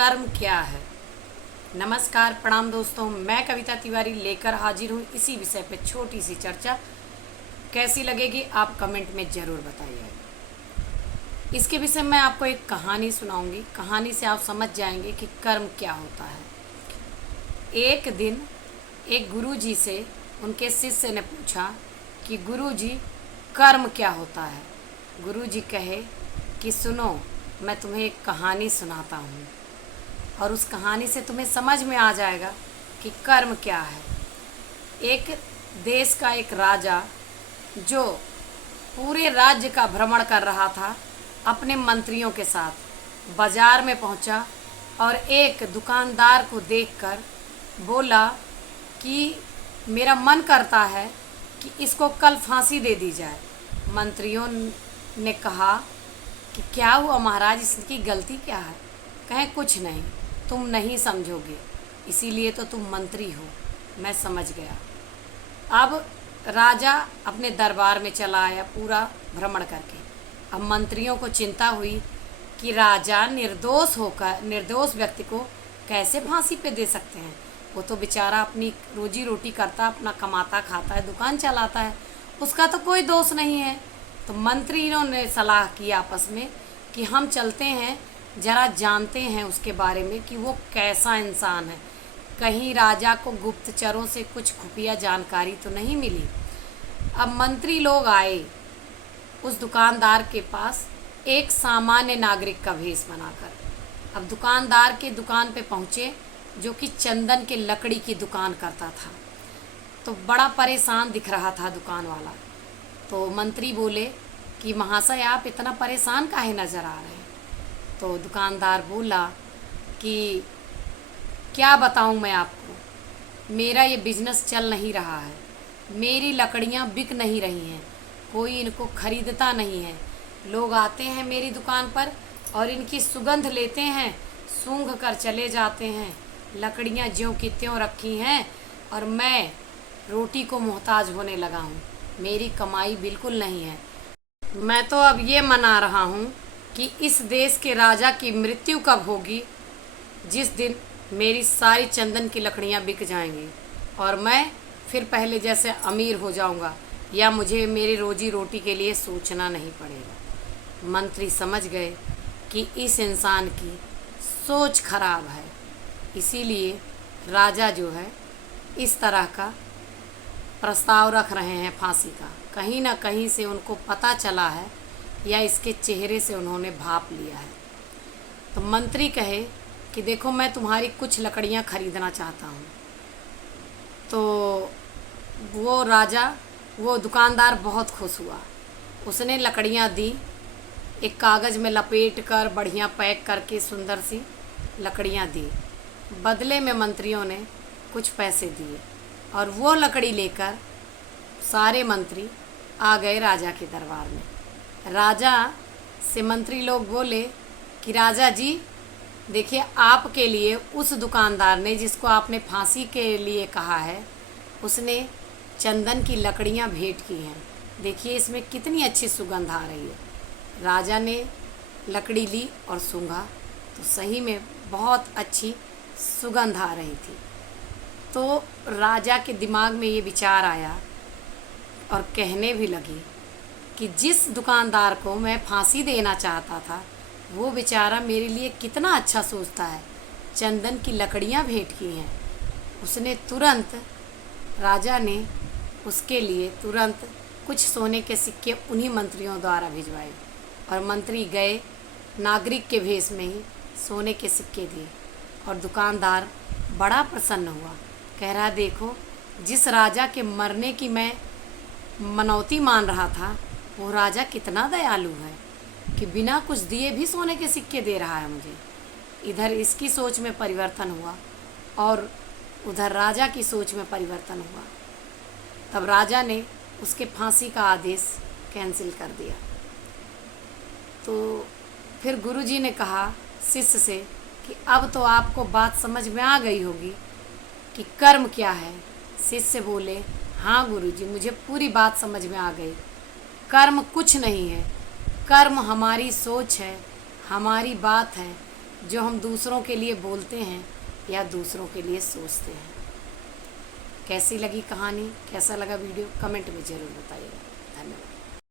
कर्म क्या है। नमस्कार, प्रणाम दोस्तों, मैं कविता तिवारी लेकर हाजिर हूँ इसी विषय पे छोटी सी चर्चा। कैसी लगेगी आप कमेंट में ज़रूर बताइए। इसके विषय में आपको एक कहानी सुनाऊंगी। कहानी से आप समझ जाएंगे कि कर्म क्या होता है। एक दिन एक गुरुजी से उनके शिष्य ने पूछा कि गुरुजी, कर्म क्या होता है। गुरुजी कहे कि सुनो, मैं तुम्हें एक कहानी सुनाता हूँ और उस कहानी से तुम्हें समझ में आ जाएगा कि कर्म क्या है। एक देश का एक राजा जो पूरे राज्य का भ्रमण कर रहा था अपने मंत्रियों के साथ, बाजार में पहुंचा और एक दुकानदार को देखकर बोला कि मेरा मन करता है कि इसको कल फांसी दे दी जाए। मंत्रियों ने कहा कि क्या हुआ महाराज, इसकी गलती क्या है। कहें कुछ नहीं, तुम नहीं समझोगे, इसीलिए तो तुम मंत्री हो, मैं समझ गया। अब राजा अपने दरबार में चला आया पूरा भ्रमण करके। अब मंत्रियों को चिंता हुई कि राजा निर्दोष व्यक्ति को कैसे फांसी पे दे सकते हैं। वो तो बेचारा अपनी रोजी रोटी करता, अपना कमाता खाता है, दुकान चलाता है, उसका तो कोई दोष नहीं है। तो मंत्रियों ने सलाह की आपस में कि हम चलते हैं, ज़रा जानते हैं उसके बारे में कि वो कैसा इंसान है। कहीं राजा को गुप्तचरों से कुछ खुफिया जानकारी तो नहीं मिली। अब मंत्री लोग आए उस दुकानदार के पास एक सामान्य नागरिक का भेष बनाकर। अब दुकानदार के दुकान पे पहुँचे, जो कि चंदन के लकड़ी की दुकान करता था। तो बड़ा परेशान दिख रहा था दुकान वाला। तो मंत्री बोले कि महाशय, आप इतना परेशान काहे नज़र आ रहे हैं। तो दुकानदार बोला कि क्या बताऊं मैं आपको, मेरा ये बिजनेस चल नहीं रहा है, मेरी लकड़ियां बिक नहीं रही हैं, कोई इनको ख़रीदता नहीं है। लोग आते हैं मेरी दुकान पर और इनकी सुगंध लेते हैं, सूंघ कर चले जाते हैं। लकड़ियां ज्यों की त्यों रखी हैं और मैं रोटी को मोहताज होने लगा हूँ। मेरी कमाई बिल्कुल नहीं है। मैं तो अब ये मना रहा हूँ कि इस देश के राजा की मृत्यु कब होगी, जिस दिन मेरी सारी चंदन की लकड़ियाँ बिक जाएंगी और मैं फिर पहले जैसे अमीर हो जाऊँगा, या मुझे मेरी रोजी रोटी के लिए सोचना नहीं पड़ेगा। मंत्री समझ गए कि इस इंसान की सोच खराब है, इसीलिए राजा जो है इस तरह का प्रस्ताव रख रहे हैं फांसी का। कहीं ना कहीं से उनको पता चला है या इसके चेहरे से उन्होंने भाप लिया है। तो मंत्री कहे कि देखो, मैं तुम्हारी कुछ लकड़ियां खरीदना चाहता हूँ। तो वो दुकानदार बहुत खुश हुआ। उसने लकड़ियाँ दी, एक कागज़ में लपेट कर बढ़िया पैक करके सुंदर सी लकड़ियाँ दी। बदले में मंत्रियों ने कुछ पैसे दिए और वो लकड़ी लेकर सारे मंत्री आ गए राजा के दरबार में। राजा से मंत्री लोग बोले कि राजा जी, देखिए, आपके लिए उस दुकानदार ने, जिसको आपने फांसी के लिए कहा है, उसने चंदन की लकड़ियां भेंट की हैं। देखिए इसमें कितनी अच्छी सुगंध आ रही है। राजा ने लकड़ी ली और सूंघा तो सही में बहुत अच्छी सुगंध आ रही थी। तो राजा के दिमाग में ये विचार आया और कहने भी लगी कि जिस दुकानदार को मैं फांसी देना चाहता था, वो बेचारा मेरे लिए कितना अच्छा सोचता है, चंदन की लकड़ियां भेंट की हैं। राजा ने उसके लिए तुरंत कुछ सोने के सिक्के उन्हीं मंत्रियों द्वारा भिजवाए और मंत्री गए, नागरिक के भेष में ही सोने के सिक्के दिए और दुकानदार बड़ा प्रसन्न हुआ। कह रहा, देखो, जिस राजा के मरने की मैं मनौती मान रहा था, वो राजा कितना दयालु है कि बिना कुछ दिए भी सोने के सिक्के दे रहा है मुझे। इधर इसकी सोच में परिवर्तन हुआ और उधर राजा की सोच में परिवर्तन हुआ। तब राजा ने उसके फांसी का आदेश कैंसिल कर दिया। तो फिर गुरुजी ने कहा शिष्य से कि अब तो आपको बात समझ में आ गई होगी कि कर्म क्या है। शिष्य बोले, हाँ गुरुजी, मुझे पूरी बात समझ में आ गई। कर्म कुछ नहीं है, कर्म हमारी सोच है, हमारी बात है, जो हम दूसरों के लिए बोलते हैं या दूसरों के लिए सोचते हैं। कैसी लगी कहानी, कैसा लगा वीडियो, कमेंट में ज़रूर बताइएगा। धन्यवाद।